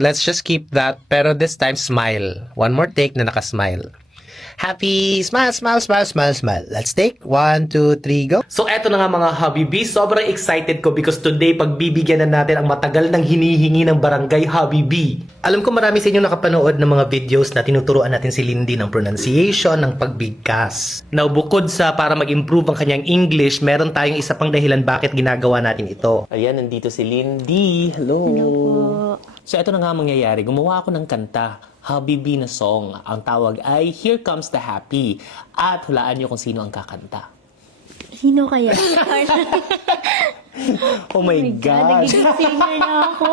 Let's just keep that, pero this time smile. One more take na nakasmile. Happy, smile, smile, smile, smile, smile. Let's take 1, 2, 3, go. So eto na nga mga Habibi, sobrang excited ko because today pagbibigyan na natin ang matagal nang hinihingi ng Barangay Habibi. Alam ko marami sa inyo nakapanood ng mga videos na tinuturuan natin si Lindy ng pronunciation, ng pagbigkas. Now bukod sa para mag-improve ang kanyang English, meron tayong isa pang dahilan bakit ginagawa natin ito. Ayan, nandito si Lindy. Hello. Hello po. So ito na nga mangyayari, gumawa ako ng kanta, Habibi na song. Ang tawag ay Here Comes the Happy. At hulaan niyo kung sino ang kakanta. Sino kaya? Oh my God! Nagiging singer na ako.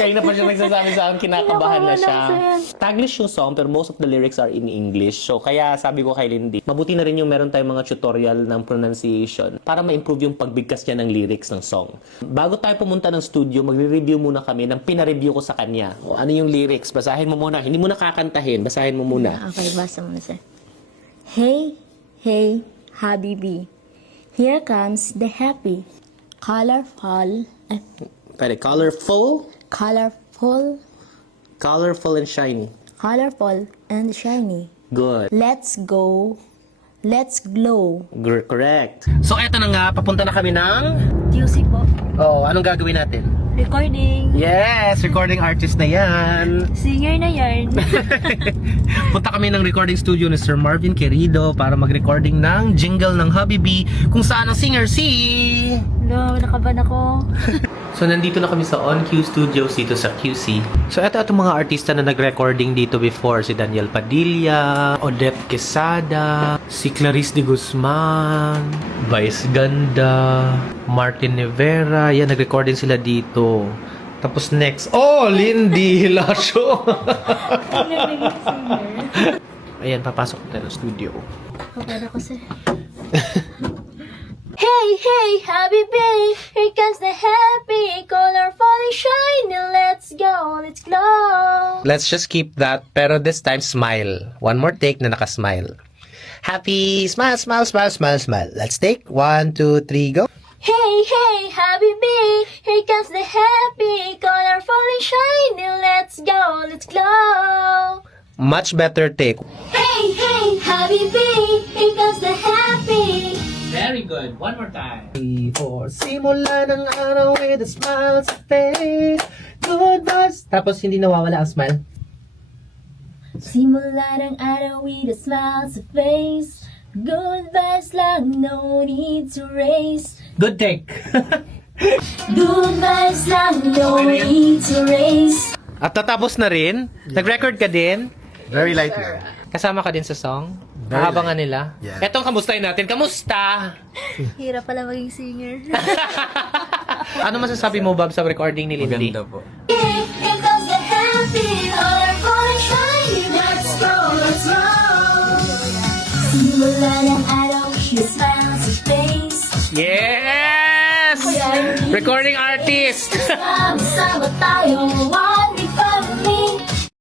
Kayo na pa siya nagsasabi sa akin, kinakabahan na siya. Kinakabahan na, Taglish yung song, pero most of the lyrics are in English. So, kaya sabi ko kay Lindy, mabuti na rin yung meron tayong mga tutorial ng pronunciation para ma-improve yung pagbigkas niya ng lyrics ng song. Bago tayo pumunta ng studio, magre-review muna kami ng pinareview ko sa kanya. O, ano yung lyrics? Basahin mo muna. Hindi mo na kakantahin. Basahin mo muna. Okay, basa mo na sir. Hey, hey, Habibi. Here comes the happy. Colorful. Pwede. Colorful. Colorful. Colorful and shiny. Colorful and shiny. Good. Let's go. Let's glow. Correct. So, eto na nga. Papunta na kami ng... QC po. Oh, anong gagawin natin? Recording. Yes! Recording artist na yan! Singer na yan. Punta kami ng recording studio ni Sir Marvin Querido para mag-recording ng jingle ng Habibi kung saan ang singer si... Hello, nakaban ako. So, nandito na kami sa On Q Studios dito sa QC. So, eto itong mga artista na nag-recording dito before. Si Daniel Padilla, Odette Quesada, si Clarice de Guzman, Vice Ganda, Martin Nevera. Yan, nag-recording sila dito. Tapos next, oh, Lindy Hilasio. Nagiging singer. Ayan, papasok tayo sa studio. Nakaban ako sir. Hey, hey, Habibi, here comes the happy, colorful and shiny, let's go, let's glow. Let's just keep that, pero this time smile. One more take na nakasmile. Happy, smile, smile, smile, smile, smile. Let's take 1, 2, 3, go. Hey, hey, Habibi, here comes the happy, colorful and shiny, let's go, let's glow. Much better take. Hey, hey, Habibi, here comes the happy. Very good. One more time. 3, 4. Simula ng araw with a smile sa face. Good vibes. Tapos hindi nawawala ang smile. Simula ng araw with a smile sa face. Good vibes lang, no need to race. Good take. Good vibes lang, no need to race. At tatapos na rin. Nag-record ka din. Very light lang. Kasama ka din sa song. Very Mahabangan light. nila. Yeah. Etong kamustahin natin. Kamusta? Hirap pala maging singer. Ano masasabi mo, Bob, sa recording ni Lindy? Maganda po. Here comes the happy, colorful and shiny, let's go, let's go. Simula ng araw, she smiles sa face. Yes! Recording artist! Sama-sama tayo, one